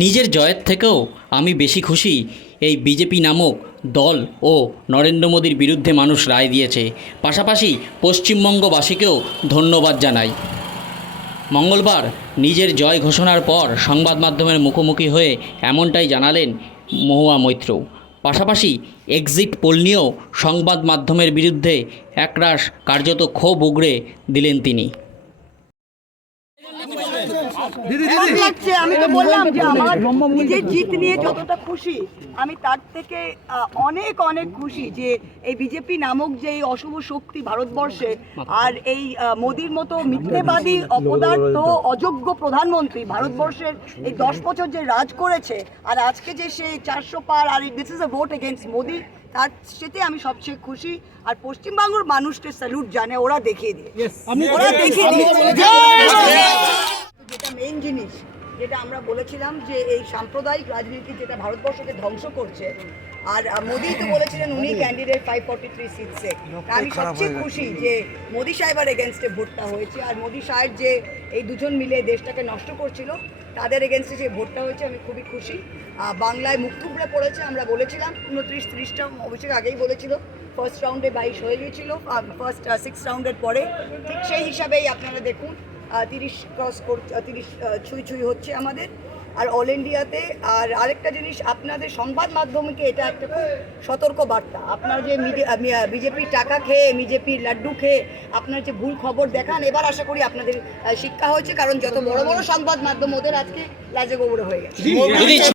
নিজের জয়ের থেকেও আমি বেশি খুশি এই বিজেপি নামক দল ও নরেন্দ্র মোদীর বিরুদ্ধে মানুষ রায় দিয়েছে। পাশাপাশি পশ্চিমবঙ্গবাসীকেও ধন্যবাদ জানাই। মঙ্গলবার নিজের জয় ঘোষণার পর সংবাদ মাধ্যমের মুখোমুখি হয়ে এমনটাই জানালেন মহুয়া মৈত্র। পাশাপাশি এক্সিট পোল নিয়েও সংবাদ মাধ্যমের বিরুদ্ধে একরাশ কার্যত ক্ষোভ উগড়ে দিলেন তিনি। আমি তো বললাম যে আমার নিজের জিত নিয়ে যতটা খুশি, আমি তার থেকে অনেক অনেক খুশি যে এই বিজেপি নামক যে এই অশুভ শক্তি ভারতবর্ষে আর এই মোদির মতো মিথ্যেবাদী অপদার্থ অযোগ্য প্রধানমন্ত্রী ভারতবর্ষের এই 10 বছর যে রাজ করেছে, আর আজকে যে সে 400 পার, আর this is a vote against Modi, তার সাথে আমি সবচেয়ে খুশি। আর পশ্চিমবঙ্গের মানুষকে স্যালুট জানে, ওরা দেখিয়ে দিয়ে যেটা মেইন জিনিস, যেটা আমরা বলেছিলাম যে এই সাম্প্রদায়িক রাজনীতি যেটা ভারতবর্ষকে ধ্বংস করছে, আর মোদি তো বলেছিলেন উনি ক্যান্ডিডেট 543 সিটসে। আমি সবচেয়ে খুশি যে মোদি সাহেবের এগেনস্টে ভোটটা হয়েছে, আর মোদি সাহেব যে এই দুজন মিলে দেশটাকে নষ্ট করছিল তাদের এগেনস্টে যে ভোটটা হয়েছে, আমি খুবই খুশি। বাংলায় মুখ থুবড়ে পড়েছে, আমরা বলেছিলাম 29-30টা অভিষেক আগেই বলেছিল, ফার্স্ট রাউন্ডে 22 হয়ে গিয়েছিল, ফার্স্ট 6 রাউন্ডের পরে ঠিক সেই হিসাবেই আপনারা দেখুন 30 ক্রস 30 ছুঁই হচ্ছে আমাদের। আর অল ইন্ডিয়াতে আর আরেকটা জিনিস, আপনাদের সংবাদ মাধ্যমকে এটা একটা খুব সতর্ক বার্তা। আপনারা যে বিজেপির টাকা খেয়ে, বিজেপির লাড্ডু খেয়ে আপনার যে ভুল খবর দেখান, এবার আশা করি আপনাদের শিক্ষা হয়েছে, কারণ যত বড় বড় সংবাদ মাধ্যম ওদের আজকে লাজে গোবরে হয়ে গেছে।